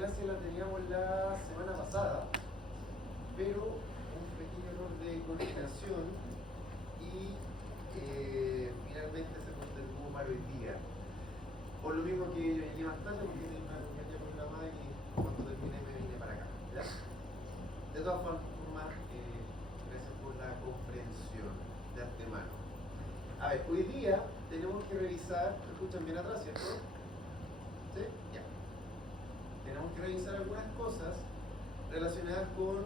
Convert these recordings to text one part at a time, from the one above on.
clase la teníamos la semana pasada, pero un pequeño error de coordinación y finalmente se postergó para hoy día. Por lo mismo que yo llegué más tarde porque tenía una reunión programada y cuando terminé me vine para acá. ¿Ya? De todas formas, gracias por la comprensión de antemano. A ver, hoy día tenemos que revisar, ¿me escuchan bien atrás, cierto? ¿Sí? Ya. Tenemos que revisar algunas cosas relacionadas con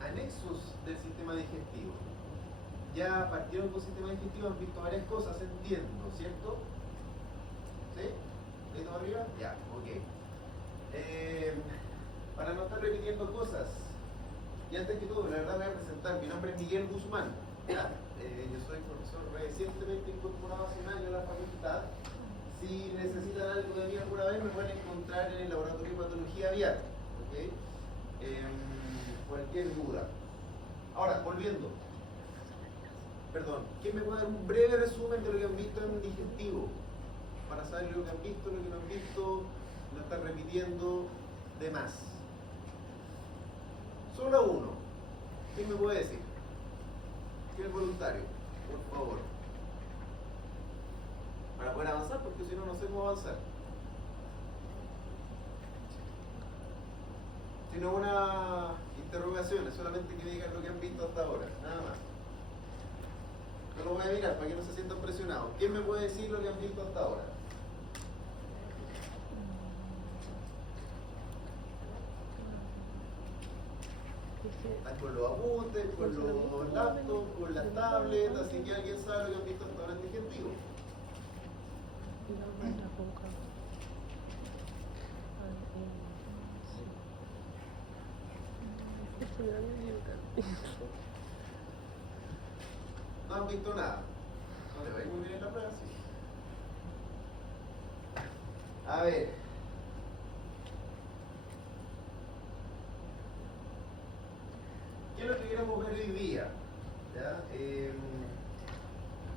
anexos del sistema digestivo. Ya partieron con el sistema digestivo, han visto varias cosas, entiendo, ¿cierto? ¿Sí? ¿Dedito arriba? Ya, ok. Para no estar repitiendo cosas, y antes que todo, la verdad me voy a presentar. Mi nombre es Miguel Guzmán. ¿Ya? Yo soy profesor recientemente incorporado hace un año a la facultad. Si necesitan algo de mí alguna vez, me pueden encontrar en el laboratorio de patología aviar. ¿Okay? Cualquier duda. Ahora, volviendo. Perdón, ¿quién me puede dar un breve resumen de lo que han visto en digestivo? Para saber lo que han visto, lo que no han visto, no estar repitiendo, demás. Solo uno. ¿Quién me puede decir? ¿Quién es voluntario? Por favor. Para poder avanzar, porque si no, no sé cómo avanzar. Sino una interrogación, es solamente que me digan lo que han visto hasta ahora, nada más. No lo voy a mirar para que no se sientan presionados. ¿Quién me puede decir lo que han visto hasta ahora? Están con los apuntes, con los laptops, con las tablets, así que alguien sabe lo que han visto hasta ahora en digestivo. No han visto nada. No le va a ir muy bien en la prueba, sí. A ver. ¿Qué es lo que queremos ver hoy día? ¿Ya?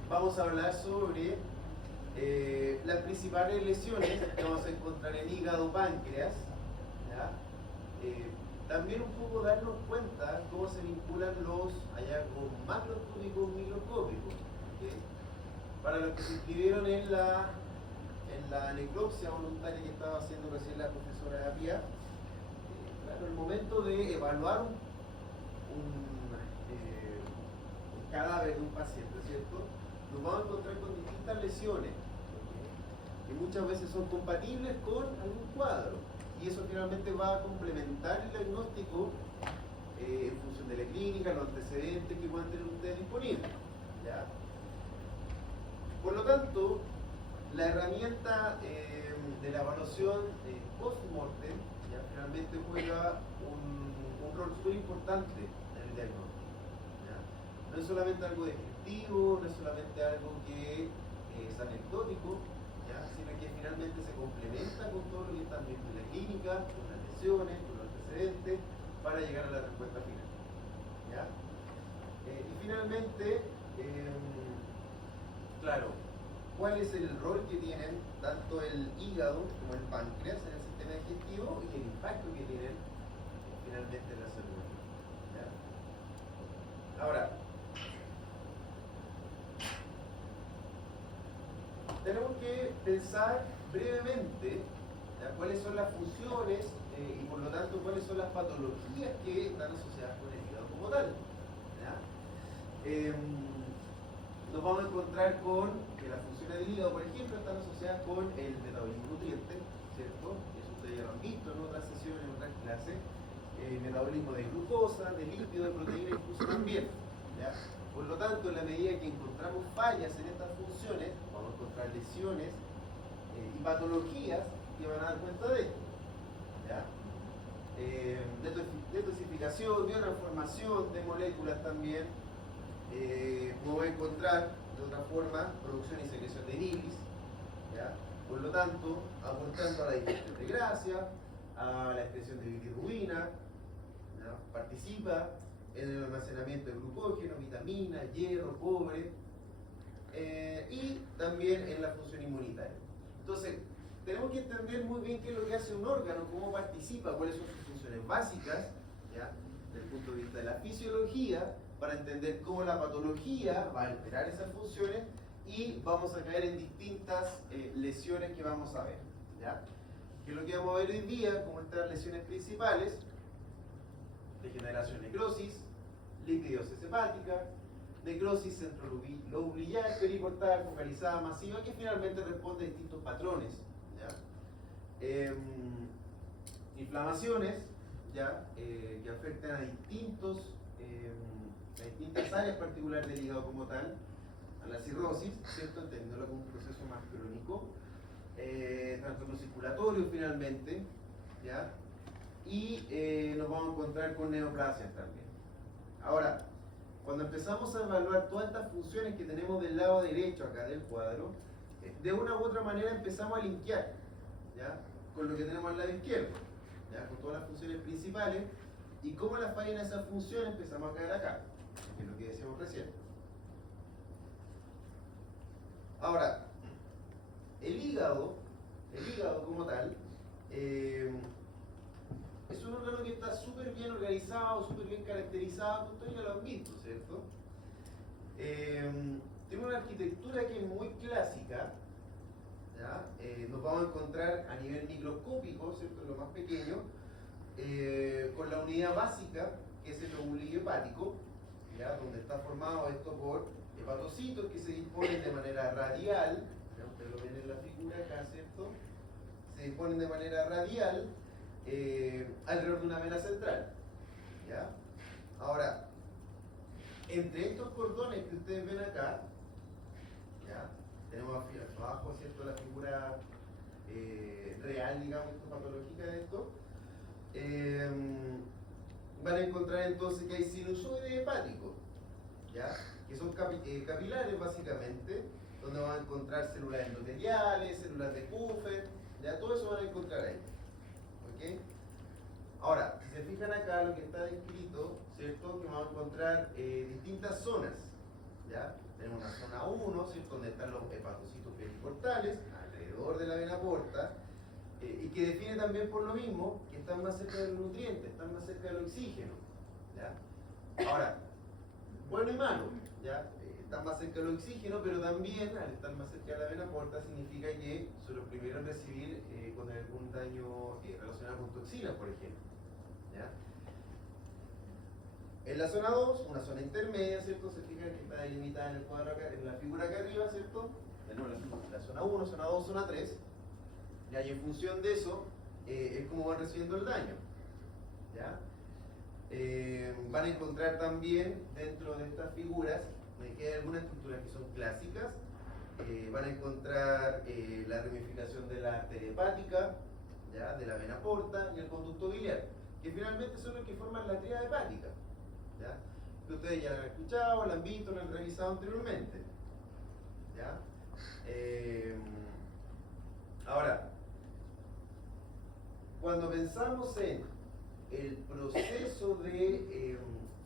Vamos a hablar sobre las principales lesiones que vamos a encontrar en hígado, páncreas. ¿Ya? También un poco darnos cuenta cómo se vinculan los hallazgos macroscópicos microscópicos. ¿Okay? Para los que se inscribieron en la necropsia voluntaria que estaba haciendo recién la profesora Apia, claro, el momento de evaluar un cadáver de un paciente, ¿cierto? Nos vamos a encontrar con distintas lesiones, ¿okay? Que muchas veces son compatibles con algún cuadro, y eso finalmente va a complementar el diagnóstico en función de la clínica, los antecedentes que puedan tener ustedes disponibles, ¿ya? Por lo tanto, la herramienta de la evaluación post-mortem ya finalmente juega un rol súper importante en el diagnóstico. ¿Ya? No es solamente algo descriptivo, no es solamente algo que es anecdótico, ¿ya? Sino que finalmente se complementa con todo lo que están viendo en la clínica, con las lesiones, con los antecedentes, para llegar a la respuesta final. ¿Ya? Y finalmente, claro, ¿cuál es el rol que tienen tanto el hígado como el páncreas en el sistema digestivo y el impacto que tienen finalmente en la salud? ¿Ya? Ahora, tenemos que pensar brevemente, ¿ya?, cuáles son las funciones y por lo tanto cuáles son las patologías que están asociadas con el hígado como tal. ¿Ya? Nos vamos a encontrar con que las funciones del hígado, por ejemplo, están asociadas con el metabolismo nutriente, ¿cierto? Eso ustedes ya lo han visto en otras sesiones, en otras clases. Metabolismo de glucosa, de lípido, de proteína, incluso también. ¿Ya? Por lo tanto, en la medida que encontramos fallas en estas funciones, vamos a encontrar lesiones y patologías que van a dar cuenta de esto. ¿Ya? Detoxificación, biotransformación de moléculas también. Voy a encontrar de otra forma producción y secreción de bilis, ¿ya? Por lo tanto, aportando a la digestión de grasa, a la expresión de bilirrubina, ¿ya? Participa en el almacenamiento de glucógeno, vitaminas, hierro, cobre, y también en la función inmunitaria. Entonces, tenemos que entender muy bien qué es lo que hace un órgano, cómo participa, cuáles son sus funciones básicas, ¿ya? Desde el punto de vista de la fisiología, para entender cómo la patología va a alterar esas funciones y vamos a caer en distintas lesiones que vamos a ver, ¿ya? Que es lo que vamos a ver hoy día como estas lesiones principales: degeneración necrosis, liquidiosis hepática, necrosis centrolobular, periportal, focalizada, masiva, que finalmente responde a distintos patrones, ¿ya? Inflamaciones, ¿ya? Que afectan a distintas áreas particulares del hígado como tal, a la cirrosis, ¿cierto? Entendiéndolo como un proceso más crónico, trastorno circulatorio finalmente, ¿ya? Y nos vamos a encontrar con neoplasias también. Ahora, cuando empezamos a evaluar todas estas funciones que tenemos del lado derecho acá del cuadro, de una u otra manera empezamos a linkear, ¿ya? Con lo que tenemos al lado izquierdo, ¿ya? Con todas las funciones principales, y cómo las fallan esas funciones empezamos a caer acá, que es lo que decíamos recién. Ahora, el hígado como tal, es un órgano que está súper bien organizado, súper bien caracterizado, ustedes ya lo han visto, ¿cierto? Tiene una arquitectura que es muy clásica, ¿ya? Nos vamos a encontrar a nivel microscópico, ¿cierto? En lo más pequeño, con la unidad básica, que es el lobulillo hepático, ¿ya? Donde está formado esto por hepatocitos que se disponen de manera radial, ¿ya? Ustedes lo ven en la figura acá, ¿cierto? Se disponen de manera radial alrededor de una vena central, ¿ya? Ahora, entre estos cordones que ustedes ven acá, ¿ya? Tenemos abajo, ¿cierto?, la figura real, digamos, patológica de esto. Van a encontrar entonces que hay sinusoides hepáticos, ¿ya? Que son capilares básicamente, donde van a encontrar células endoteliales, células de Kupffer, ya todo eso van a encontrar ahí. ¿Okay? Ahora, si se fijan acá lo que está descrito, ¿cierto? Que vamos a encontrar distintas zonas, ¿ya? Tenemos una zona 1, ¿cierto? Donde están los hepatocitos periportales, alrededor de la vena porta, y que define también por lo mismo que están más cerca de los nutrientes, están más cerca del oxígeno, ¿ya? Ahora, bueno y malo, ¿ya? Están más cerca del oxígeno, pero también al estar más cerca de la vena porta significa que son los primeros en recibir con algún daño relacionado con toxinas, por ejemplo, ¿ya? En la zona 2, una zona intermedia, ¿cierto? Se fijan que está delimitada en el cuadro acá, en la figura acá arriba, ¿cierto? La zona 1, zona 2, zona 3, ¿ya? Y en función de eso es como van recibiendo el daño, ¿ya? Van a encontrar también dentro de estas figuras que hay algunas estructuras que son clásicas. Van a encontrar la ramificación de la arteria hepática, ¿ya? De la vena porta y el conducto biliar, que finalmente son los que forman la tríada hepática, ¿ya? Que ustedes ya lo han escuchado, lo han visto, lo han revisado anteriormente, ¿ya? Ahora, cuando pensamos en el proceso de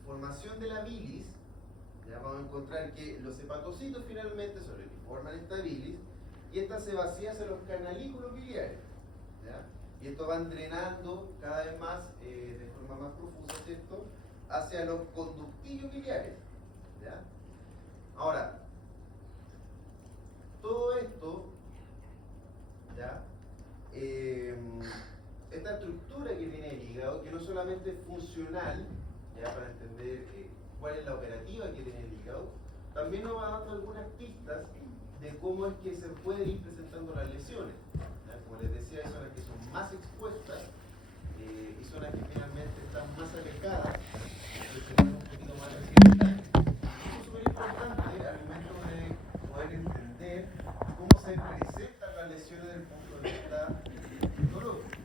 formación de la bilis, ya vamos a encontrar que los hepatocitos finalmente son los que forman esta bilis, y esta se vacía hacia los canalículos biliares, ¿ya? Y esto van drenando cada vez más, de forma más profusa, ¿cierto?, hacia los conductillos biliares, ¿ya? Ahora, todo esto, ¿ya? Esta estructura que tiene el hígado, que no solamente es funcional, ya, para entender cuál es la operativa que tiene el hígado, también nos va dando algunas pistas de cómo es que se pueden ir presentando las lesiones, ¿ya? Como les decía, hay zonas que son más expuestas y zonas que finalmente están más alejadas, que se ven un poquito más residuales. Eso es súper importante al momento de poder entender cómo se presentan las lesiones desde el punto de vista patológico.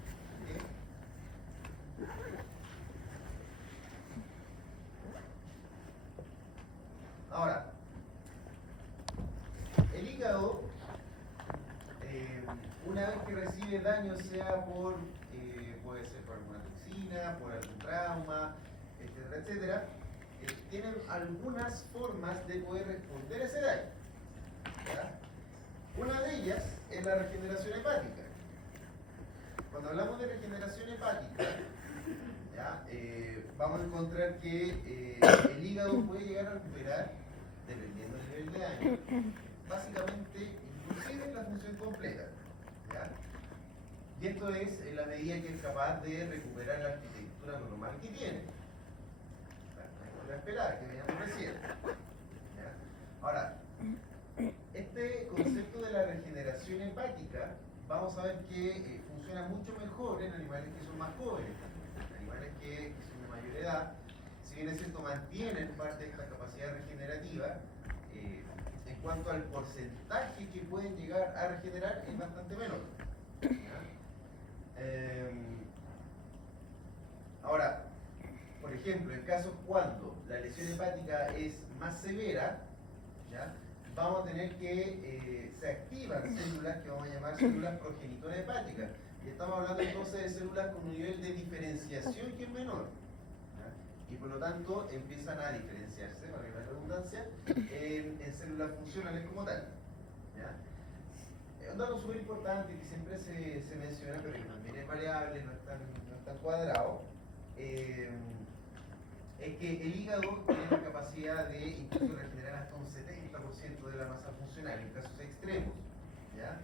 Ahora, el hígado, una vez que recibe daño, sea por, puede ser por alguna toxina, por algún trauma, etcétera, etcétera, tiene algunas formas de poder responder a ese daño, ¿ya? Una de ellas es la regeneración hepática, cuando hablamos de regeneración hepática, ¿ya? Vamos a encontrar que el hígado puede llegar a recuperar, dependiendo del nivel de daño, básicamente, inclusive la función completa. ¿Ya? Y esto es en la medida que es capaz de recuperar la arquitectura normal que tiene. La esperada que veíamos recién. ¿Ya? Ahora, este concepto de la regeneración hepática, vamos a ver que funciona mucho mejor en animales que son más jóvenes. Animales que son de mayor edad, si bien es cierto, mantienen parte de esta capacidad regenerativa, en cuanto al porcentaje que pueden llegar a regenerar es bastante menor. Ahora, por ejemplo, en casos cuando la lesión hepática es más severa, ¿ya? Vamos a tener que se activan células que vamos a llamar células progenitoras hepáticas. Y estamos hablando entonces de células con un nivel de diferenciación que es menor. ¿Ya? Y por lo tanto empiezan a diferenciarse, para la redundancia, en células funcionales como tal. ¿Ya? Un dato súper importante que siempre se menciona, pero que también es variable, no es tan cuadrado, es que el hígado tiene la capacidad de incluso regenerar hasta un 70% de la masa funcional en casos extremos. ¿Ya?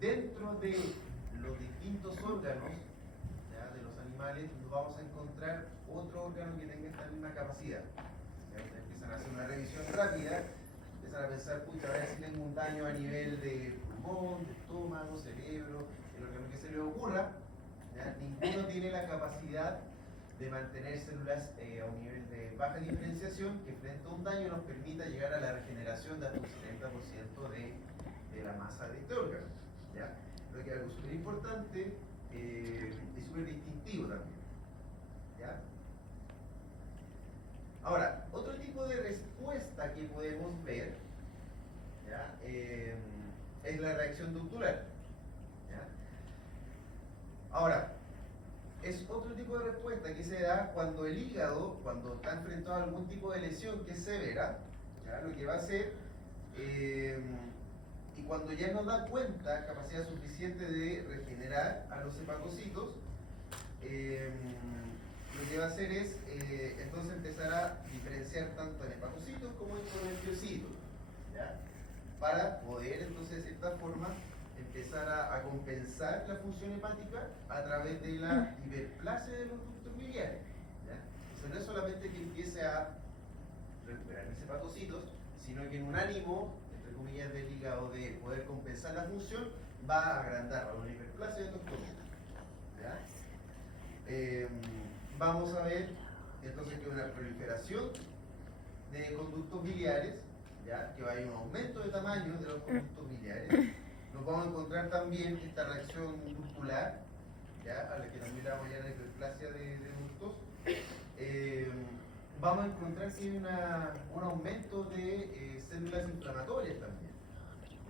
Dentro de los distintos órganos, ¿ya?, de los animales, nos vamos a encontrar otro órgano que tenga esta misma capacidad. ¿Ya? Empiezan a hacer una revisión rápida, empiezan a pensar, pucha, a ver si tengo un daño a nivel de pulmón, de estómago, cerebro, el órgano que se le ocurra. ¿Ya? Ninguno tiene la capacidad de mantener células a un nivel de baja diferenciación que frente a un daño nos permita llegar a la regeneración de hasta un 70% de la masa de este órgano. ¿Ya? Creo que es algo súper importante y súper distintivo también. ¿Ya? Ahora, otro tipo de respuesta que podemos ver, ¿ya?, es la reacción ductular. ¿Ya? Ahora, es otro tipo de respuesta que se da cuando el hígado, cuando está enfrentado a algún tipo de lesión que es severa, ¿ya?, lo que va a hacer, y cuando ya no da cuenta, capacidad suficiente de regenerar a los hepatocitos, lo que va a hacer es entonces empezar a diferenciar tanto en hepatocitos como en colenciocitos, ¿ya?, para poder entonces de cierta forma empezar a compensar la función hepática a través de la hiperplasia de los ductos biliares. ¿Ya? Entonces no es solamente que empiece a recuperar mis hepatocitos, sino que en un ánimo, entre comillas, del hígado de poder compensar la función, va a agrandar a una hiperplasia de estos conductos. Vamos a ver entonces que una proliferación de conductos biliares, ¿ya?, que va a haber un aumento de tamaño de los conductos biliares. Nos vamos a encontrar también esta reacción ductular, ¿ya?, a la que también la vamos a llamar hiperplasia de ductos. Vamos a encontrar que hay un aumento de células inflamatorias también.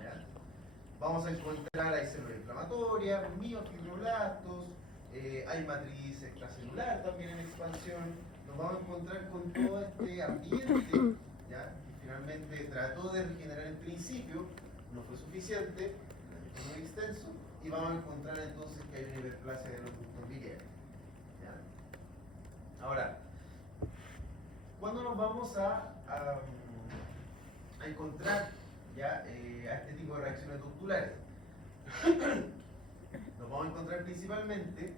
¿Ya? Vamos a encontrar, hay células inflamatorias, miofibroblastos, hay matriz extracelular también en expansión. Nos vamos a encontrar con todo este ambiente, ¿ya?, que finalmente trató de regenerar en principio, no fue suficiente, muy extenso, y vamos a encontrar entonces que hay una hiperplasia de los ductos biliares. ¿Ya? Ahora, ¿cuándo nos vamos a encontrar ya a este tipo de reacciones ductulares? Nos vamos a encontrar principalmente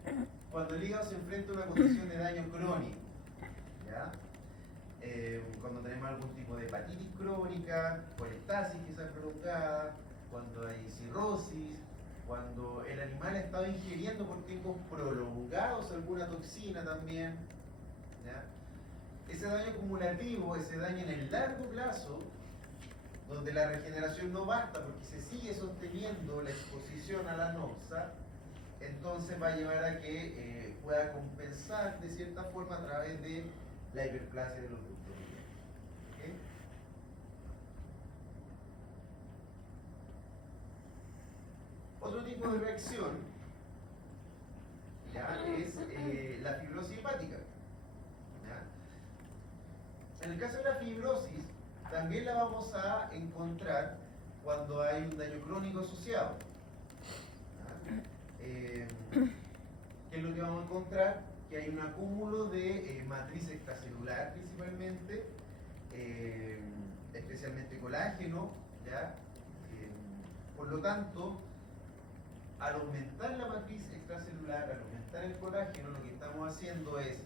cuando el hígado se enfrenta a una condición de daño crónico. ¿Ya? Cuando tenemos algún tipo de hepatitis crónica, colestasis que sea prolongada, cuando hay cirrosis, cuando el animal ha estado ingiriendo por tiempos prolongados alguna toxina también. ¿Ya? Ese daño acumulativo, ese daño en el largo plazo, donde la regeneración no basta porque se sigue sosteniendo la exposición a la noxa, entonces va a llevar a que pueda compensar de cierta forma a través de la hiperplasia de los ductos biliares. ¿Okay? Otro tipo de reacción, ¿ya?, es la fibrosis hepática. ¿Ya? En el caso de la fibrosis, también la vamos a encontrar cuando hay un daño crónico asociado. ¿Ya? ¿qué es lo que vamos a encontrar? Que hay un acúmulo de matriz extracelular principalmente, especialmente colágeno, ¿ya? Por lo tanto, al aumentar la matriz extracelular, al aumentar el colágeno, lo que estamos haciendo es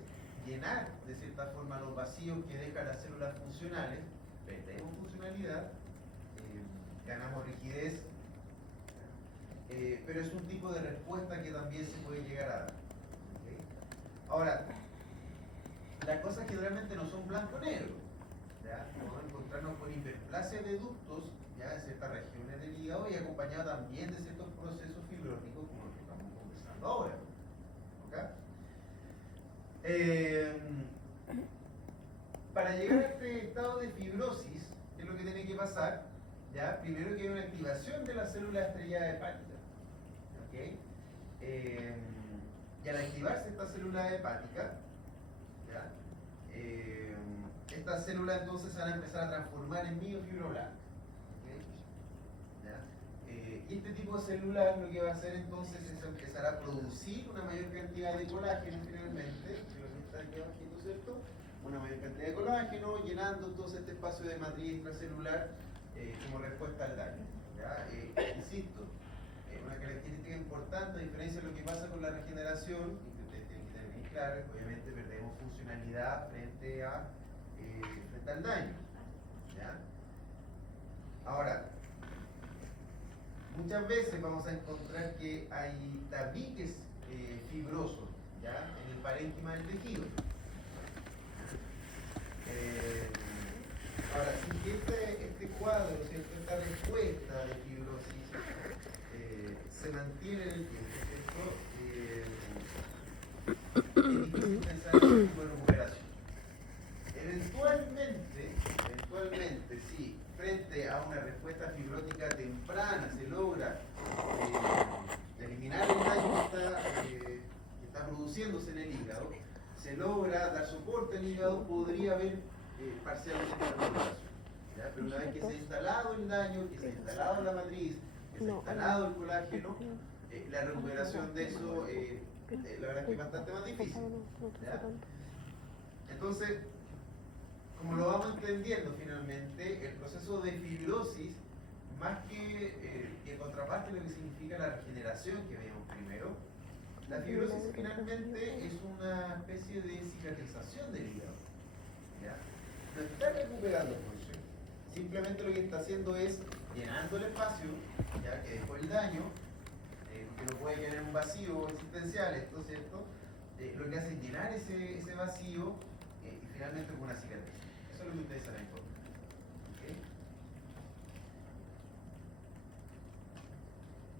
llenar de cierta forma los vacíos que dejan las células funcionales, perdemos funcionalidad, ganamos rigidez, pero es un tipo de respuesta que también se puede llegar a dar. ¿Okay? Ahora, las cosas generalmente no son blanco-negro. Vamos a encontrarnos con hiperplasia de ductos, ya en ciertas regiones del hígado, y acompañado también de ciertos procesos fibróticos como los que estamos conversando ahora. ¿Okay? Para llegar a este estado de fibrosis, ¿qué es lo que tiene que pasar? ¿Ya? Primero que hay una activación de la célula estrellada hepática. ¿Okay? Y al activarse esta célula hepática, ¿ya? Estas células entonces se van a empezar a transformar en miofibroblastos. ¿Okay? Y este tipo de células lo que va a hacer entonces es empezar a producir una mayor cantidad de colágeno finalmente, que lo que está aquí abajito, ¿cierto? Una mayor cantidad de colágeno, llenando entonces este espacio de matriz intracelular como respuesta al daño. ¿Ya? Insisto, una característica importante, a diferencia de lo que pasa con la regeneración, y que ustedes tienen que tener bien claro, obviamente perdemos funcionalidad frente al daño. ¿Ya? Ahora, muchas veces vamos a encontrar que hay tabiques fibrosos, ¿ya? En el parénquima del tejido. Ahora, si este cuadro, ¿cierto? Esta respuesta de fibrosis se mantiene en el tiempo, ¿cierto? Es difícil pensar en un tipo de recuperación. Eventualmente, si frente a una respuesta fibrótica temprana se logra eliminar el daño que está produciéndose en el hígado, se logra dar soporte al hígado, podría haber parcialmente recuperación. ¿Ya? Pero una vez que se ha instalado el daño, que se ha instalado la matriz, que se ha instalado el colágeno, la recuperación de eso, la verdad es que es bastante más difícil. ¿Ya? Entonces, como lo vamos entendiendo finalmente, el proceso de fibrosis, más que en contraparte lo que significa la regeneración que veíamos primero, la fibrosis finalmente es una especie de cicatrización del hígado. ¿Ya? No está recuperando función, simplemente lo que está haciendo es llenando el espacio, ya que dejó el daño, que no puede llenar un vacío existencial, esto, ¿cierto? Lo que hace es llenar ese vacío y finalmente con una cicatriz. Eso es lo que ustedes saben informar. ¿Okay?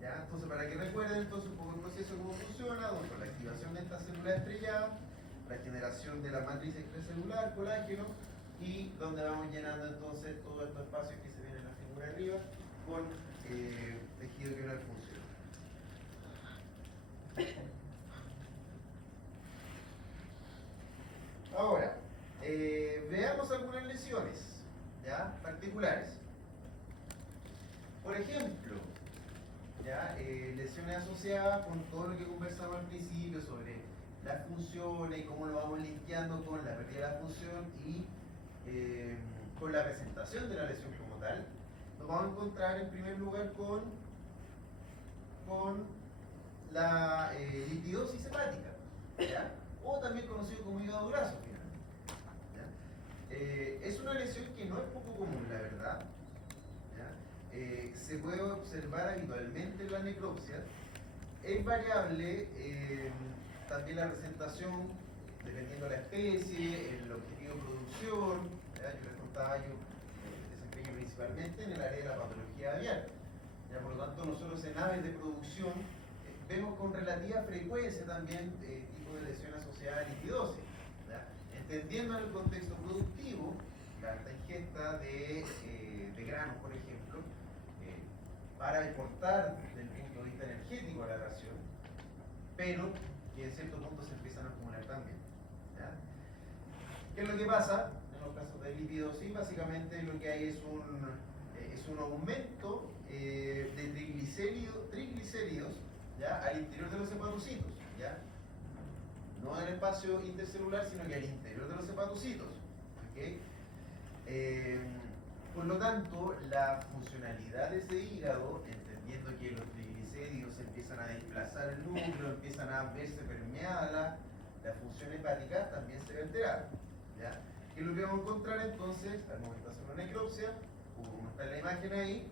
¿Ya? Entonces, para que recuerden entonces un poco el proceso, cómo funciona, donde la activación de esta célula estrellada, la generación de la matriz extracelular, colágeno, y donde vamos llenando entonces todos estos espacios que se ven en la figura arriba con tejido que no funciona. Ahora, veamos algunas lesiones, ¿ya? Particulares. Por ejemplo, ¿ya? Lesiones asociadas con todo lo que conversamos al principio sobre las funciones y cómo lo vamos linkeando con la pérdida de la función y con la presentación de la lesión como tal. Nos vamos a encontrar en primer lugar con la litidosis hepática, ¿ya? O también conocido como hígado graso finalmente. Es una lesión que no es poco común, la verdad. Se puede observar habitualmente en la necropsia. Es variable también la presentación dependiendo de la especie, el objetivo de producción. ¿Ya? Yo les contaba, yo desempeño principalmente en el área de la patología aviar. ¿Ya? Por lo tanto, nosotros en aves de producción vemos con relativa frecuencia también tipo de lesión asociada a litidosis. ¿Ya? Entendiendo en el contexto productivo, la alta ingesta de granos, por ejemplo, para aportar desde el punto de vista energético a la ración, pero que en cierto punto se empiezan a acumular también. ¿Ya? ¿Qué es lo que pasa en los casos de litidosis? Básicamente lo que hay es un aumento de triglicéridos ¿ya? Al interior de los hepatocitos, ¿ya? No en el espacio intercelular, sino que al interior de los hepatocitos. ¿Okay? Por lo tanto, la funcionalidad de ese hígado, entendiendo que los triglicéridos empiezan a desplazar el núcleo, empiezan a verse permeada la función hepática, también se ve alterada. ¿Ya? ¿Qué es lo que vamos a encontrar entonces al momento de hacer una necropsia? Como está en la imagen ahí,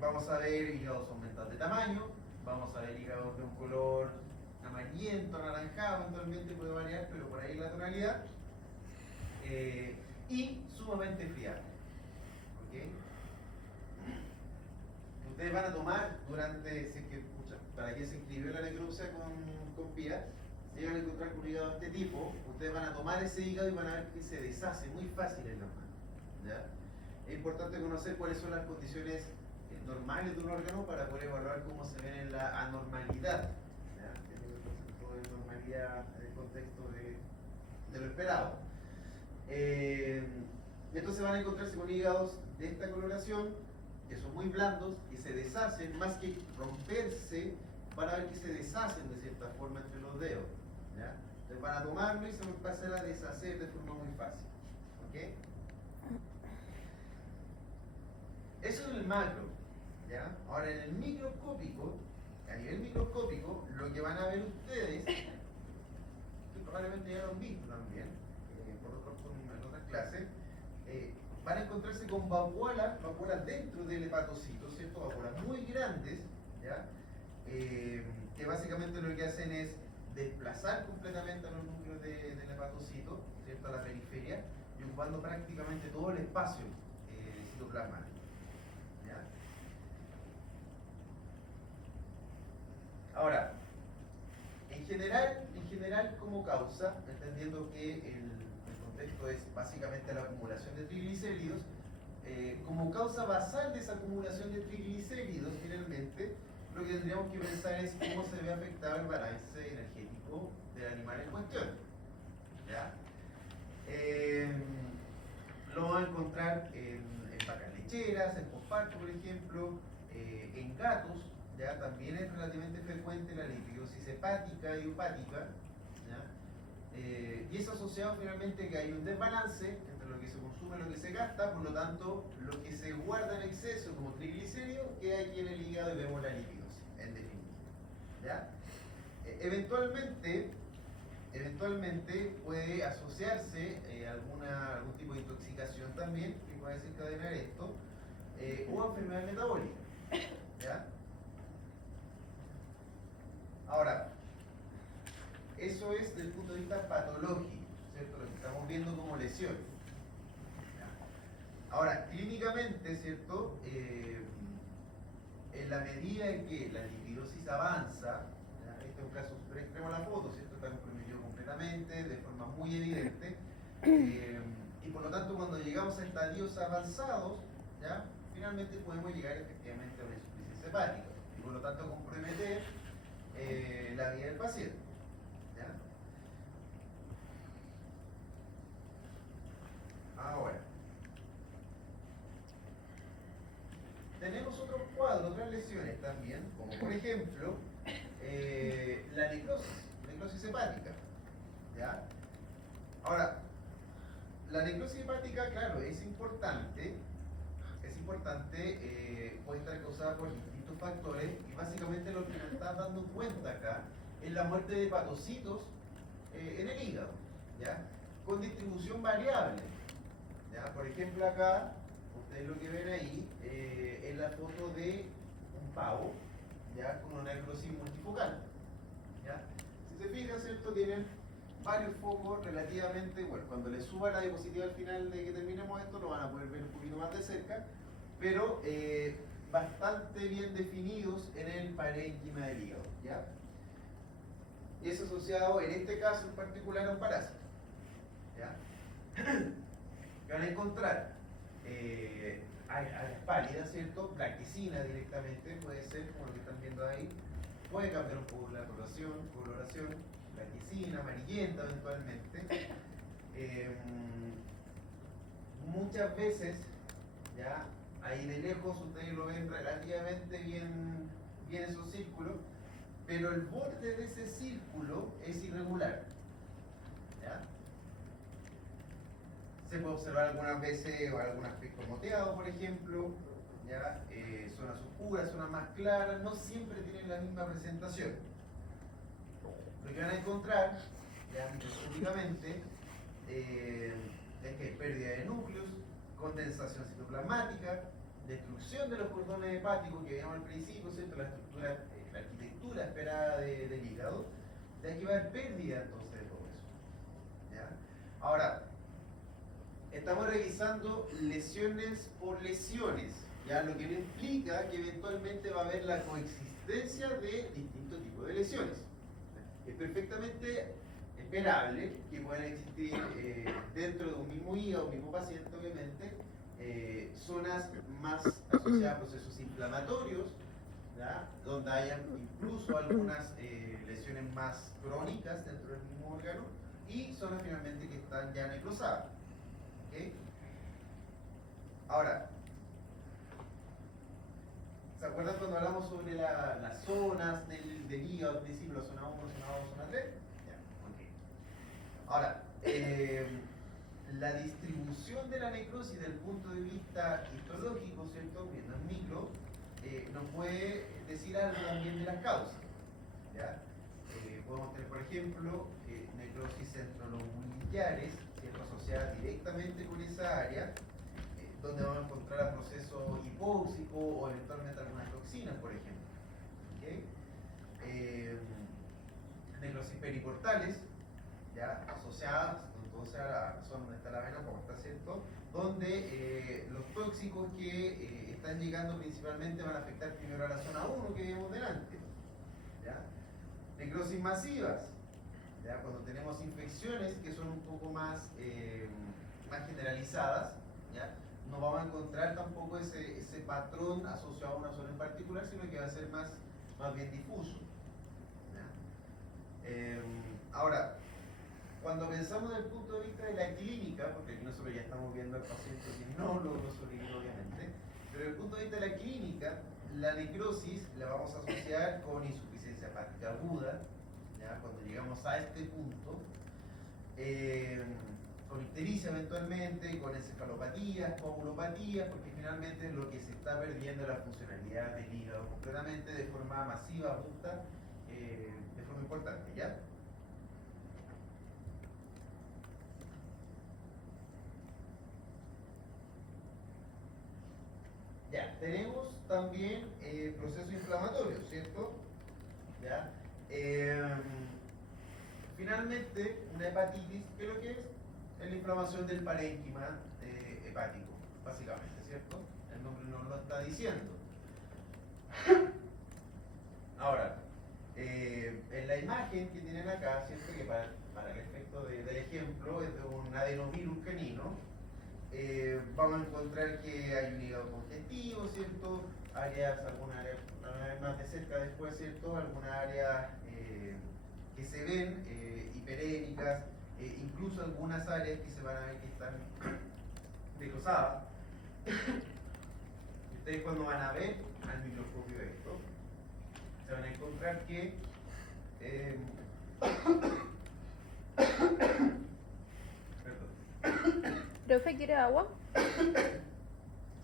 vamos a ver hígados aumentados de tamaño, vamos a ver hígados de un color amarillento, anaranjado, eventualmente puede variar, pero por ahí la tonalidad, y sumamente friable. ¿Okay? Ustedes van a tomar durante, si es que, para quien se inscribió en la necropsia con PIA, si llegan a encontrar con un hígado de este tipo, ustedes van a tomar ese hígado y van a ver que se deshace muy fácil en las manos. ¿Ya? Es importante conocer cuáles son las condiciones normales de un órgano para poder evaluar cómo se ven en la anormalidad. ¿Ya? Que es el concepto de normalidad en el contexto de lo esperado. Entonces van a encontrarse con hígados de esta coloración, que son muy blandos, que se deshacen, más que romperse, van a ver que se deshacen de cierta forma entre los dedos. ¿Ya? Entonces van a tomarlo y se van a pasar a deshacer de forma muy fácil. ¿Okay? Eso es el macro. ¿Ya? Ahora en el microscópico, a nivel microscópico, lo que van a ver ustedes, que probablemente ya lo han visto también, en otras clases, van a encontrarse con vacuolas dentro del hepatocito, ¿cierto? Vacuolas muy grandes, ¿ya? Que básicamente lo que hacen es desplazar completamente a los núcleos del hepatocito, ¿cierto? A la periferia, y ocupando prácticamente todo el espacio citoplasmático. ¿Ya? Ahora, en general como causa, entendiendo que el contexto es básicamente la acumulación de triglicéridos, como causa basal de esa acumulación de triglicéridos, finalmente, lo que tendríamos que pensar es cómo se ve afectado el balance energético del animal en cuestión. ¿Ya? Lo vamos a encontrar en vacas lecheras, en posparto, por ejemplo, en gatos. ¿Ya? También es relativamente frecuente la lipidosis hepática y hepática, ¿ya? Y es asociado finalmente que hay un desbalance entre lo que se consume y lo que se gasta, por lo tanto, lo que se guarda en exceso como triglicéridos queda aquí en el hígado y vemos la lipidosis, en definitiva. ¿Ya? Eventualmente puede asociarse algún tipo de intoxicación también que puede desencadenar esto, o enfermedad metabólica. ¿Ya? Ahora, eso es desde el punto de vista patológico, ¿cierto? Lo que estamos viendo como lesión. Ahora, clínicamente, ¿cierto? En la medida en que la lipidosis avanza, ¿ya? Este es un caso súper extremo en la foto, ¿cierto? Está comprometido completamente, de forma muy evidente, y por lo tanto cuando llegamos a estadios avanzados, ¿ya? Finalmente podemos llegar efectivamente a una insuficiencia hepática, y por lo tanto comprometer la vida del paciente. ¿Ya? Ahora, tenemos otros cuadros, otras lesiones también, como por ejemplo la necrosis hepática. ¿Ya? Ahora, la necrosis hepática, claro, es importante, puede estar causada por distintos factores, y básicamente lo que nos está dando cuenta acá es la muerte de hepatocitos en el hígado, ¿ya? Con distribución variable. ¿Ya? Por ejemplo, acá, ustedes lo que ven ahí es la foto de un pavo, ¿ya? Con una necrosis multifocal. ¿Ya? Si se fijan, ¿cierto? Tienen varios focos relativamente, bueno, cuando les suba la diapositiva al final de que terminemos esto, lo van a poder ver un poquito más de cerca, pero bastante bien definidos en el parénquima del hígado. ¿Ya? Y es asociado, en este caso en particular, a un parásito. ¿Ya? Van a encontrar áreas pálidas, ¿cierto? Blanquecina directamente, puede ser, como lo que están viendo ahí. Puede cambiar un poco la coloración, blanquecina, amarillenta eventualmente. Muchas veces, ya, ahí de lejos ustedes lo ven relativamente bien bien esos círculos, pero el borde de ese círculo es irregular. ¿Ya? Se puede observar algunas veces o algún aspecto moteado, por ejemplo, ¿ya? Zonas oscuras, zonas más claras, no siempre tienen la misma presentación. Lo que van a encontrar, ya microscópicamente, es que hay pérdida de núcleos, condensación citoplasmática, destrucción de los cordones hepáticos que veíamos al principio, ¿cierto? La estructura, la arquitectura esperada del hígado, de aquí va a haber pérdida entonces de todo eso. ¿Ya? Ahora, estamos revisando lesiones por lesiones, ¿ya? Lo que no implica que eventualmente va a haber la coexistencia de distintos tipos de lesiones. Es perfectamente esperable que puedan existir dentro de un mismo hígado, un mismo paciente, obviamente, zonas más asociadas a procesos inflamatorios, ¿ya? Donde hayan incluso algunas lesiones más crónicas dentro del mismo órgano y zonas finalmente que están ya necrosadas. ¿Okay? Ahora, ¿se acuerdan cuando hablamos sobre las zonas del hígado, al principio, la zona 1, zona 2, zona 3? Ya, okay. Ahora, la distribución de la necrosis desde el punto de vista histológico, ¿cierto? Viendo en micro, nos puede decir algo también de las causas. ¿Ya? Podemos tener, por ejemplo, necrosis centrolobulares, ¿cierto? Asociadas directamente con esa área, donde vamos a encontrar a procesos hipóxicos o eventualmente algunas toxinas, por ejemplo. ¿Okay? Necrosis periportales, ¿ya? Asociadas entonces a la zona donde está la vena porta, ¿cierto? Donde los tóxicos que están llegando principalmente van a afectar primero a la zona 1 que vimos delante. ¿Ya? Necrosis masivas, ¿ya? Cuando tenemos infecciones que son un poco más generalizadas, ¿ya? No vamos a encontrar tampoco ese patrón asociado a una zona en particular, sino que va a ser más bien difuso. Ahora, cuando pensamos desde el punto de vista de la clínica, porque aquí nosotros ya estamos viendo al paciente que no logró sobrevivir obviamente, pero desde el punto de vista de la clínica, la necrosis la vamos a asociar con insuficiencia hepática aguda, ¿ya? Cuando llegamos a este punto, con ictericia eventualmente, con encefalopatías, coagulopatías, porque finalmente lo que se está perdiendo es la funcionalidad del hígado completamente de forma masiva, abrupta, de forma importante, ¿ya? Ya, tenemos también proceso inflamatorio, ¿cierto? ¿Ya? Finalmente, una hepatitis, ¿qué es lo que es? Es la inflamación del parénquima hepático, básicamente, ¿cierto? El nombre nos lo está diciendo. Ahora, en la imagen que tienen acá, ¿cierto? Que para el efecto del ejemplo es de un adenovirus canino. Vamos a encontrar que hay un hígado congestivo, ¿cierto? Algunas áreas más de cerca después, ¿cierto? Algunas áreas que se ven hiperémicas, incluso algunas áreas que se van a ver que están necrosadas. Ustedes cuando van a ver al microscopio esto, se van a encontrar que perdón. ¿Profe quiere agua?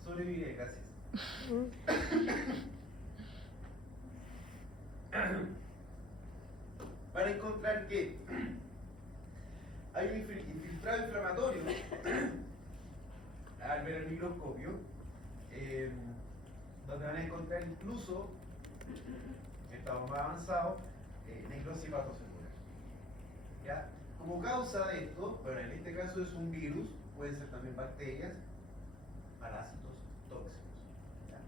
Sobreviviré, gracias. Van a encontrar que hay un infiltrado inflamatorio al ver el microscopio, donde van a encontrar incluso, en estado más avanzado, necrosis hepatocelular. ¿Ya? Como causa de esto, bueno, en este caso es un virus, pueden ser también bacterias, parásitos, tóxicos. ¿Ya?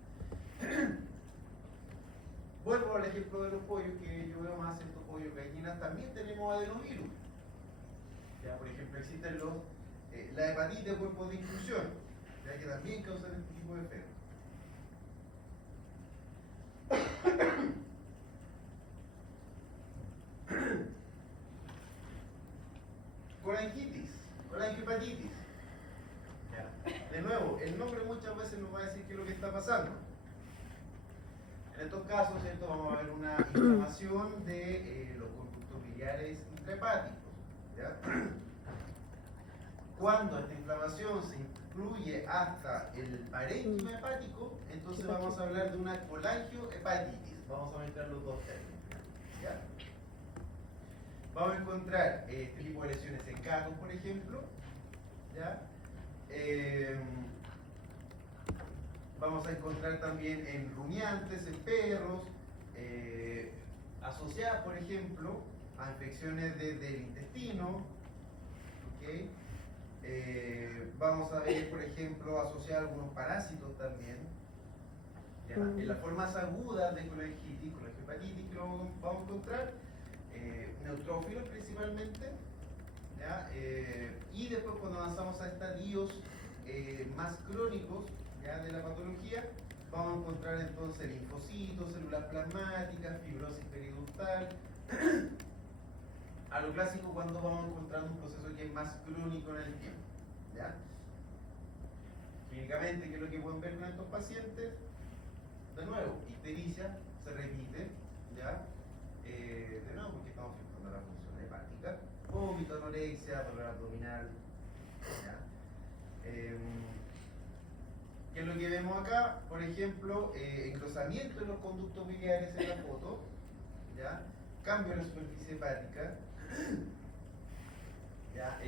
Vuelvo al ejemplo de los pollos, que yo veo más estos pollos gallinas, también tenemos adenovirus. ¿Ya? Por ejemplo, existen la hepatitis de cuerpos de inclusión, ¿ya? Que también causan este tipo de enfermedades. Colangitis, colangiohepatitis. De nuevo, el nombre muchas veces nos va a decir qué es lo que está pasando. En En estos casos, ¿cierto? Vamos a ver una inflamación de los conductos biliares intrahepáticos. ¿Ya? Cuando esta inflamación se incluye hasta el parénquima hepático, entonces vamos a hablar de una colangiohepatitis. Vamos a mezclar los dos términos. ¿Ya? Vamos a encontrar este tipo de lesiones en gatos, por ejemplo. ¿Ya? Vamos a encontrar también en rumiantes, en perros, asociadas, por ejemplo, a infecciones del intestino. ¿Okay? Vamos a ver, por ejemplo, asociadas a algunos parásitos también. ¿Ya? En las formas agudas de colangitis, colangiohepatitis, que lo vamos a encontrar, neutrófilos principalmente. ¿Ya? Y después, cuando avanzamos a estadios más crónicos, ¿ya?, de la patología, vamos a encontrar entonces linfocitos, células plasmáticas, fibrosis periductal. A lo clásico, cuando vamos encontrando un proceso que es más crónico en el tiempo. ¿Ya? Clínicamente, ¿qué es lo que pueden ver con estos pacientes? De nuevo, ictericia, se repite, ¿ya? De nuevo, porque estamos afectando la función hepática. Vómito, anorexia, dolor abdominal, ¿ya? ¿Qué es lo que vemos acá? Por ejemplo, engrosamiento de los conductos biliares en la foto, ¿ya? Cambio en la superficie hepática, ¿ya?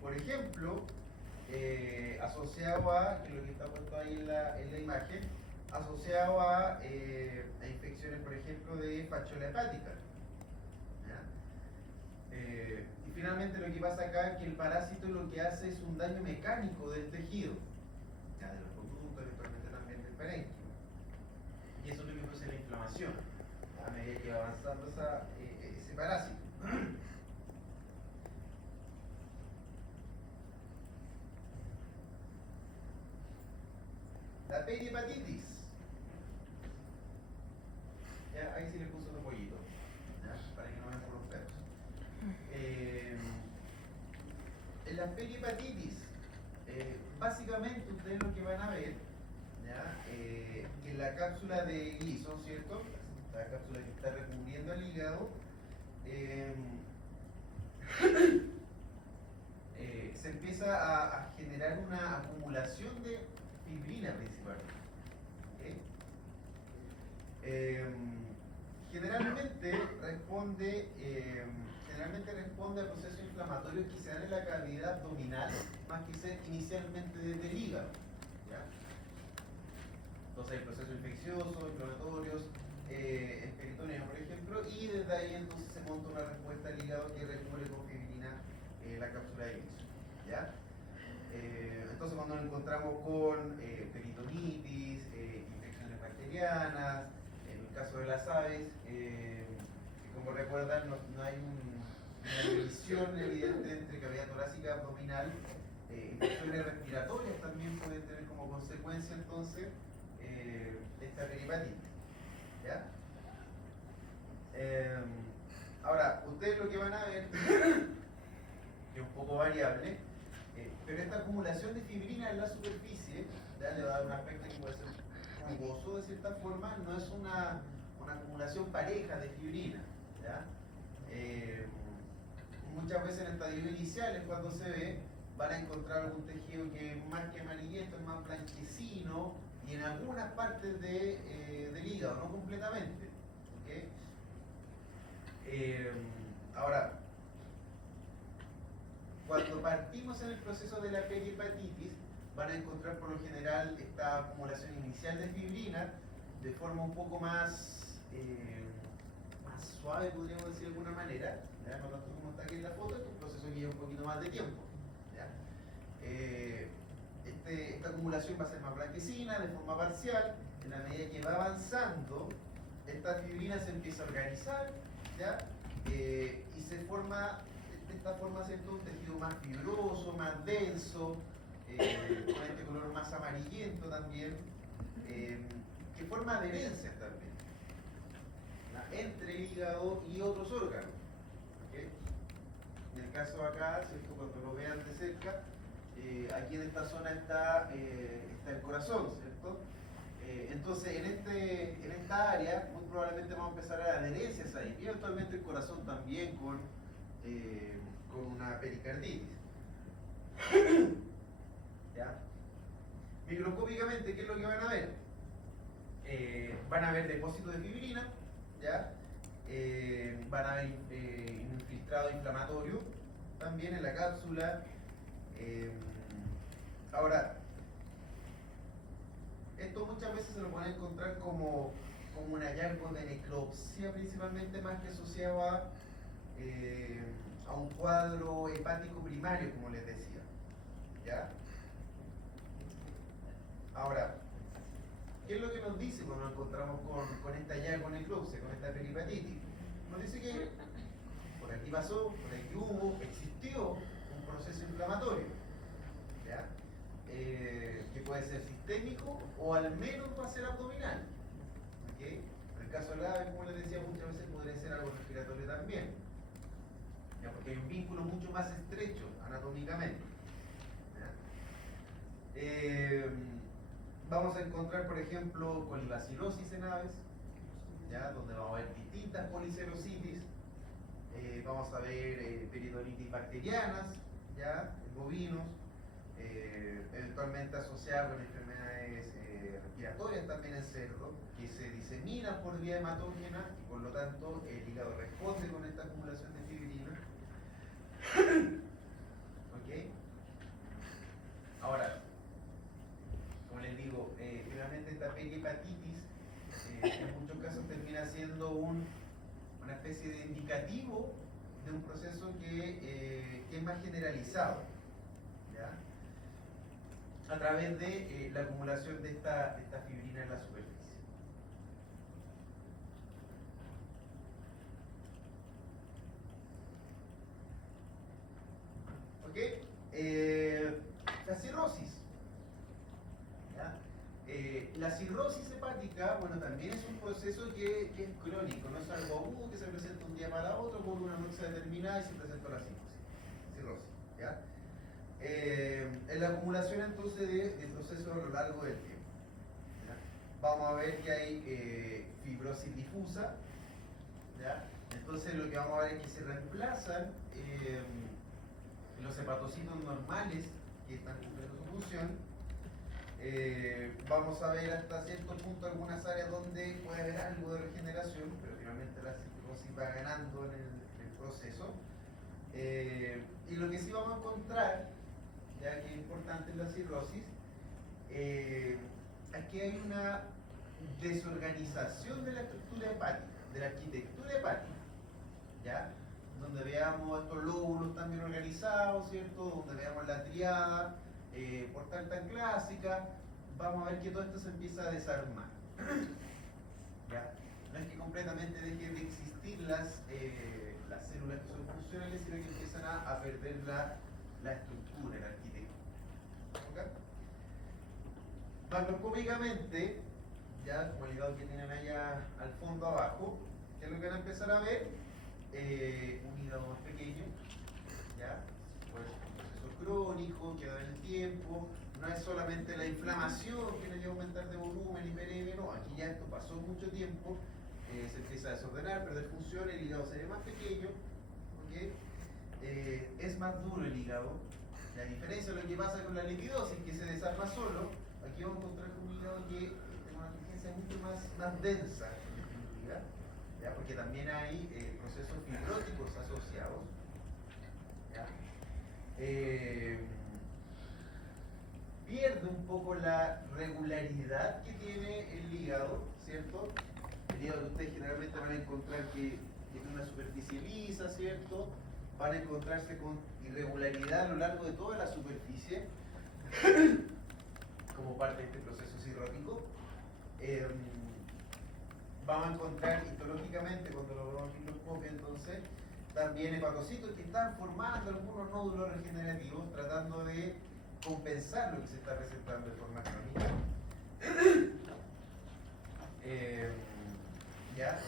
Por ejemplo, asociado a, que es lo que está puesto ahí en la imagen, asociado a infecciones, por ejemplo, de fasciola hepática. ¿Ya? Y finalmente lo que pasa acá es que el parásito lo que hace es un daño mecánico del tejido, ¿ya?, de los conductos, eventualmente también del parénquima. Y eso es lo que produce la inflamación a medida que va avanzando ese parásito. La perihepatitis. Ya, ahí sí le puso otro pollito, ¿ya?, para que no vean por los perros. En la perihepatitis, básicamente ustedes lo que van a ver, ¿ya?, que la cápsula de Gleason, ¿cierto?, la cápsula que está recubriendo el hígado, se empieza a generar una acumulación de fibrina principalmente. ¿Okay? Generalmente responde a procesos inflamatorios que se dan en la cavidad abdominal, más que ser inicialmente desde el hígado. ¿Ya? Entonces hay procesos infecciosos, inflamatorios, en peritoneo, por ejemplo, y desde ahí entonces se monta una respuesta al hígado que recubre con fibrina la cápsula de Gleason. ¿Ya? Entonces cuando nos encontramos con peritonitis, infecciones bacterianas, en el caso de las aves, que como recuerdan no hay una división evidente entre cavidad torácica y abdominal, infecciones respiratorias también pueden tener como consecuencia entonces esta perihepatitis. ¿Ya? Ahora, ustedes lo que van a ver, que es un poco variable, pero esta acumulación de fibrina en la superficie, ¿ya?, le va a dar un aspecto que puede ser rugoso de cierta forma, no es una acumulación pareja de fibrina. ¿Ya? Muchas veces en estadios iniciales, cuando se ve, van a encontrar algún tejido que es más que amarillento, es más blanquecino, y en algunas partes del hígado, no completamente. ¿Okay? Ahora, cuando partimos en el proceso de la perihepatitis, van a encontrar por lo general esta acumulación inicial de fibrina de forma un poco más suave, podríamos decir de alguna manera, ¿ya?, no tanto como está aquí en la foto. Es un proceso que lleva un poquito más de tiempo. ¿Ya? Esta acumulación va a ser más blanquecina, de forma parcial. En la medida que va avanzando, esta fibrina se empieza a organizar, ¿ya?, y se forma, de esta forma, ¿cierto?, un tejido más fibroso, más denso, con este color más amarillento también, que forma adherencias también, ¿ya?, entre el hígado y otros órganos. ¿Okay? En el caso acá, ¿cierto?, cuando lo vean de cerca, aquí en esta zona está el corazón, ¿cierto? Entonces, en esta esta área, muy probablemente vamos a empezar a dar adherencias ahí. Y eventualmente el corazón también con una pericarditis. ¿Ya? Microscópicamente, ¿qué es lo que van a ver? Van a ver depósitos de fibrina, ¿ya? Van a ver infiltrado inflamatorio también en la cápsula. Ahora, esto muchas veces se lo pueden encontrar como un hallazgo de necropsia, principalmente, más que asociado a un cuadro hepático primario, como les decía. ¿Ya? Ahora, ¿qué es lo que nos dice cuando nos encontramos con esta hallazgo de necropsia, con esta peripatitis? Nos dice que por aquí pasó, por aquí hubo, existió un proceso inflamatorio, ¿ya? Que puede ser sistémico o al menos va a ser abdominal. ¿Okay? En el caso grave, como les decía, muchas veces podría ser algo respiratorio también, ¿ya? Porque hay un vínculo mucho más estrecho anatómicamente. Vamos a encontrar, por ejemplo, colibacilosis en aves, ¿ya? Donde vamos a ver distintas policerositis. Vamos a ver peritonitis bacterianas, ¿ya? En bovinos, eventualmente asociadas con enfermedades respiratorias también en cerdo, que se diseminan por vía hematógena y por lo tanto el hígado responde con esta acumulación de fibrina. ¿Ok? Ahora, como les digo, finalmente esta perihepatitis en muchos casos termina siendo una especie de indicativo de un proceso que es más generalizado, ¿ya? A través de la acumulación de esta fibrina en la superficie. ¿Ok? La cirrosis. ¿Ya? La cirrosis hepática, bueno, también es un proceso que es crónico, no es algo agudo que se presenta un día para otro por una noche determinada y se presenta la cirrosis, ¿ya? En la acumulación entonces de procesos a lo largo del tiempo, ¿ya? Vamos a ver que hay fibrosis difusa, ¿ya? Entonces lo que vamos a ver es que se reemplazan los hepatocitos normales que están cumpliendo su función. Vamos a ver hasta cierto punto algunas áreas donde puede haber algo de regeneración, pero finalmente la cirrosis va ganando en el proceso. Y lo que sí vamos a encontrar, ya que es importante en la cirrosis, aquí hay una desorganización de la estructura hepática, de la arquitectura hepática, ¿ya? Donde veamos estos lóbulos también organizados, ¿cierto? Donde veamos la triada portal tan clásica, vamos a ver que todo esto se empieza a desarmar. ¿Ya? No es que completamente dejen de existir las células que son funcionales, sino que empiezan a perder la estructura, la arquitectura. ¿Okay? Macroscópicamente, ya como el hígado que tienen allá al fondo abajo, ¿qué es lo que van a empezar a ver? Un hígado más pequeño, ¿ya? Pues un proceso crónico que da en el tiempo, no es solamente la inflamación que le lleva a aumentar de volumen, hiperemia, no, aquí ya esto pasó mucho tiempo, se empieza a desordenar, perder función, el hígado se ve más pequeño, ¿okay? Es más duro el hígado, a diferencia de lo que pasa con la lipidosis, que se desarma solo, aquí vamos a encontrar un hígado que tiene una turgencia mucho más densa, en definitiva, ¿ya? Porque también hay procesos fibróticos asociados, ¿ya? Pierde un poco la regularidad que tiene el hígado, ¿cierto? El hígado que ustedes generalmente van a encontrar que tiene una superficie lisa, ¿cierto? Van a encontrarse con irregularidad a lo largo de toda la superficie como parte de este proceso cirrótico. Vamos a encontrar histológicamente, cuando lo vemos en microscopio, entonces, también hepatocitos que están formando algunos nódulos regenerativos, tratando de compensar lo que se está presentando de forma crónica. ¿Ya?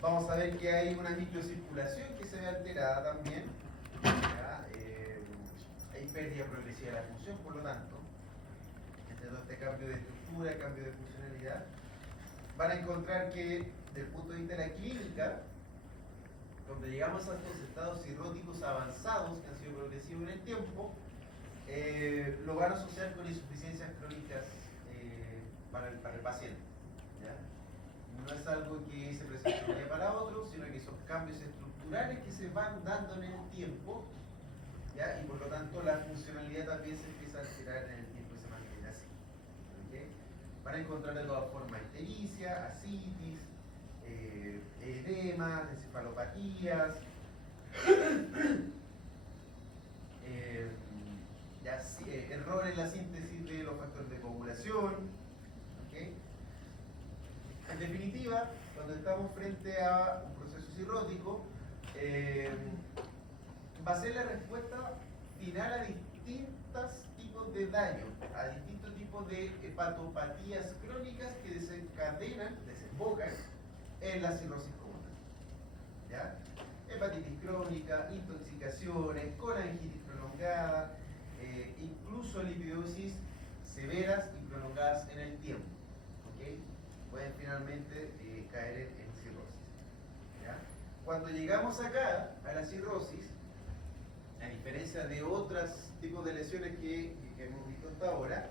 Vamos a ver que hay una microcirculación que se ve alterada también. ¿Ya? Hay pérdida progresiva de la función, por lo tanto, entre todo este cambio de estructura, cambio de funcionalidad. van a encontrar que, desde el punto de vista de la clínica, cuando llegamos a estos estados cirróticos avanzados, que han sido progresivos en el tiempo, lo van a asociar con insuficiencias crónicas para el paciente. ¿Ya? No es algo que se presenta de un día para otro, sino que son cambios estructurales que se van dando en el tiempo, ¿ya? Y por lo tanto la funcionalidad también se empieza a alterar en el tiempo y se mantiene así. ¿Okay? Van a encontrar de todas formas ictericia, ascitis, edemas, encefalopatías, error en la síntesis de los factores de coagulación. ¿Okay? En definitiva, cuando estamos frente a un proceso cirrótico, va a ser la respuesta final a distintos tipos de daño, a distintos tipos de hepatopatías crónicas que desembocan en la cirrosis común. ¿Ya? Hepatitis crónica, intoxicaciones, colangitis prolongada, incluso lipidosis severas y prolongadas en el tiempo. ¿Okay? Pueden finalmente caer en cirrosis. ¿Ya? Cuando llegamos acá a la cirrosis, a diferencia de otros tipos de lesiones que hemos visto hasta ahora,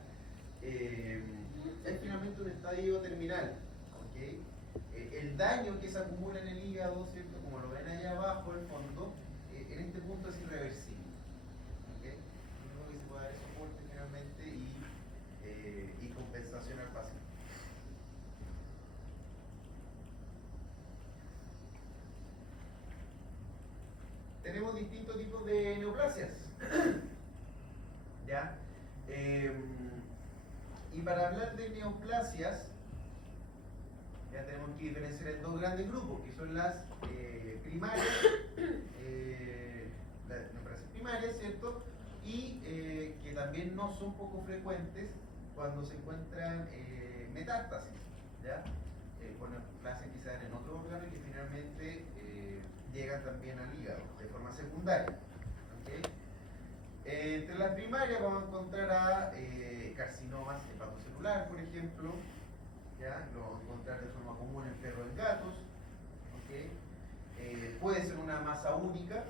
es finalmente un estadio terminal. ¿Okay? El daño que se acumula en el hígado, ¿cierto? Como lo ven allá abajo, el fondo, en este punto es irreversible. ¿Okay? Lo único que se puede dar es soporte finalmente y compensación al paciente. Tenemos distintos tipos de neoplasias. ¿Ya? Y para hablar de neoplasias, ya tenemos que diferenciar en dos grandes grupos, que son las primarias, las neoplasias primarias, ¿cierto? Y que también no son poco frecuentes cuando se encuentran metástasis, ¿ya? Con neoplasias que se dan en otro órgano y que finalmente llegan también al hígado de forma secundaria. ¿Okay? Entre las primarias vamos a encontrar a carcinomas hepatocelular, por ejemplo, ¿ya? Lo vamos a encontrar de forma común en perros y gatos. ¿Okay? Puede ser una masa única,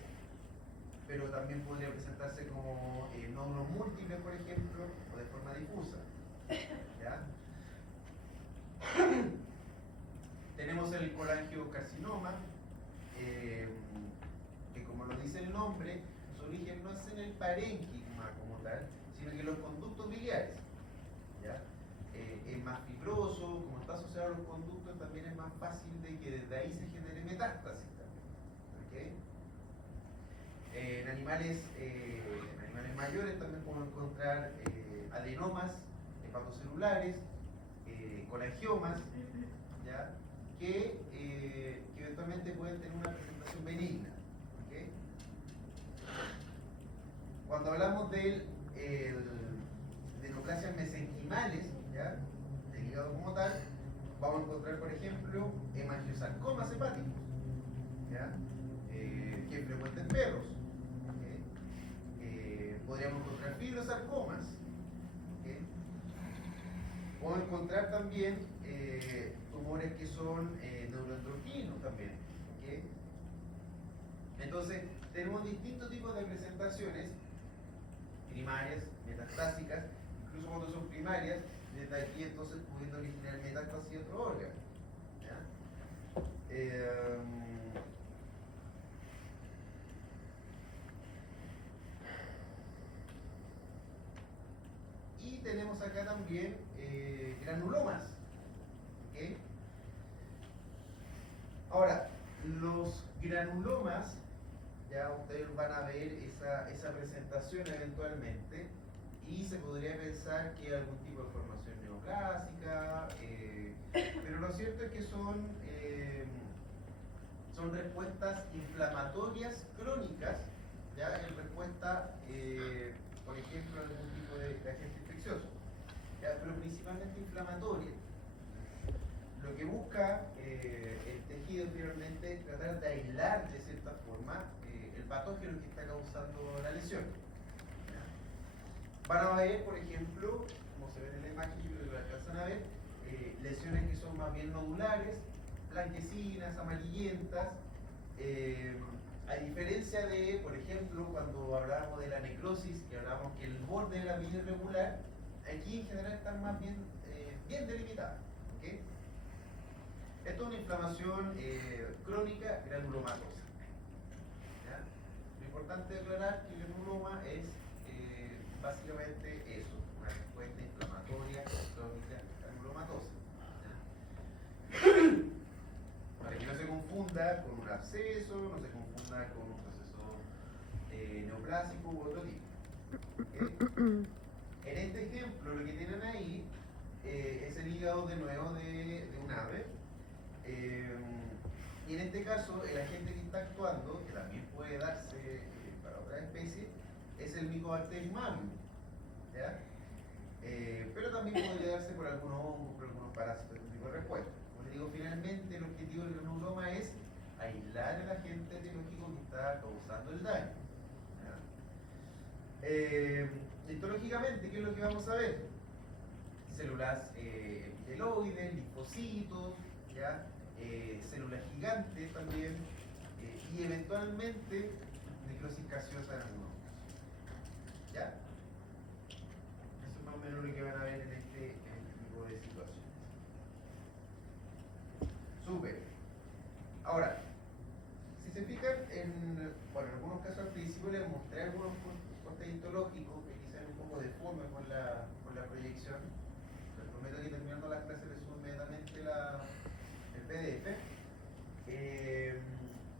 pero también podría presentarse como nódulos múltiples, por ejemplo, o de forma difusa. ¿Ya? Tenemos el colangiocarcinoma, que como lo dice el nombre, su origen no es en el parénquima como tal, sino que en los conductos biliares. ¿Ya? Es más fibroso, como está asociado a los conductos, también es más fácil de que desde ahí se genere metástasis también. ¿Okay? En animales mayores también podemos encontrar adenomas hepatocelulares, colangiomas, ¿ya? Que eventualmente pueden tener una presentación benigna. ¿Okay? Cuando hablamos de neoplasias mesenquimales, ¿ya? Del hígado como tal, vamos a encontrar, por ejemplo, hemangiosarcomas hepáticos, ¿ya? Que es frecuente en perros. ¿Okay? Podríamos encontrar fibrosarcomas. ¿Okay? Podemos encontrar también tumores que son neuroendocrinos también. ¿Okay? Entonces, tenemos distintos tipos de presentaciones primarias, metastásicas, incluso cuando son primarias, desde aquí entonces pudiendo originar metástasis de otro órgano. ¿Ya? Y tenemos acá también granulomas. ¿Okay? Ahora, los granulomas, ya ustedes van a ver esa presentación eventualmente y se podría pensar que hay algún tipo de formación neoplásica, pero lo cierto es que son respuestas inflamatorias crónicas, ya en respuesta, por ejemplo, a algún tipo de agente infeccioso, ya, pero principalmente inflamatoria. Lo que busca el tejido finalmente es tratar de aislar de cierta forma el patógeno que está causando la lesión. ¿Ya? Van a ver, por ejemplo, como se ve en la imagen, yo creo que lo alcanzan a ver, lesiones que son más bien nodulares, blanquecinas, amarillentas. A diferencia de, por ejemplo, cuando hablábamos de la necrosis, que hablábamos que el borde de la piel es irregular, aquí en general están más bien, bien delimitadas. ¿Okay? Esto es una inflamación crónica granulomatosa. ¿Ya? Lo importante aclarar que el granuloma es básicamente eso, una respuesta inflamatoria crónica granulomatosa. Para que no se confunda con un absceso, no se confunda con un proceso neoplásico u otro tipo. ¿Okay? En este ejemplo, lo que tienen ahí es el hígado de nuevo de un ave. Y en este caso, el agente que está actuando, que también puede darse para otra especie, es el Mycobacterium avium. ¿Ya? Pero también podría darse por algunos hongos, por algunos parásitos, este tipo de respuesta. Como les digo, finalmente el objetivo del granuloma es aislar al agente etiológico que está causando el daño. Histológicamente, ¿qué es lo que vamos a ver? Células epiteloides, linfocitos, ¿ya? Células gigantes también, y eventualmente necrosis gaseosa en algunos casos. ¿Ya? Eso es más o menos lo que van a ver en este tipo de situaciones. Súper. Ahora, si se fijan, en algunos casos al principio les mostré algunos cortes histológicos que quizás un poco deformes con la proyección. Les prometo que terminando la clase les subo inmediatamente el PDF.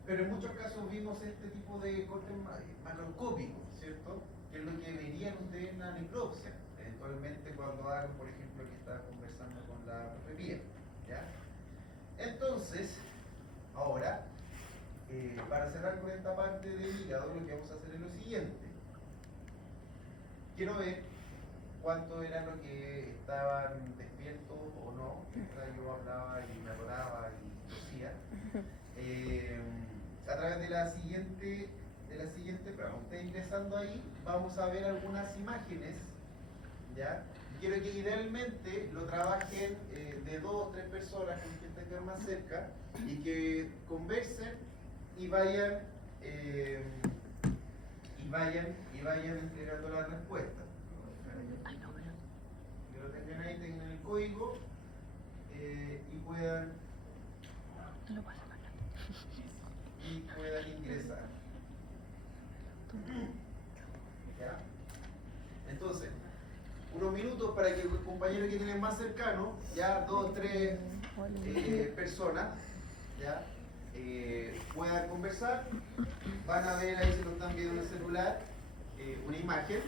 Pero en muchos casos vimos este tipo de cortes macroscópicos, ¿cierto? Que es lo que verían ustedes en la necropsia, eventualmente cuando hagan, por ejemplo, que está conversando con la profe Pía, ¿ya? Entonces, ahora, para cerrar con esta parte del hígado, lo que vamos a hacer es lo siguiente. Quiero ver cuánto era lo que estaban despiertos o no, mientras yo hablaba y me atoraba y tosía. A través de la siguiente, pero ustedes ingresando ahí, vamos a ver algunas imágenes, ¿ya? Quiero que idealmente lo trabajen de 2 o 3 personas con quien estén más cerca y que conversen y vayan entregando la respuesta. Que lo tengan ahí, tengan el código y puedan ingresar. ¿Ya? Entonces, unos minutos para que el compañero que tienen más cercano, ya 2 o 3 personas, ¿ya? Puedan conversar. Van a ver ahí, si lo están viendo en el celular, una imagen.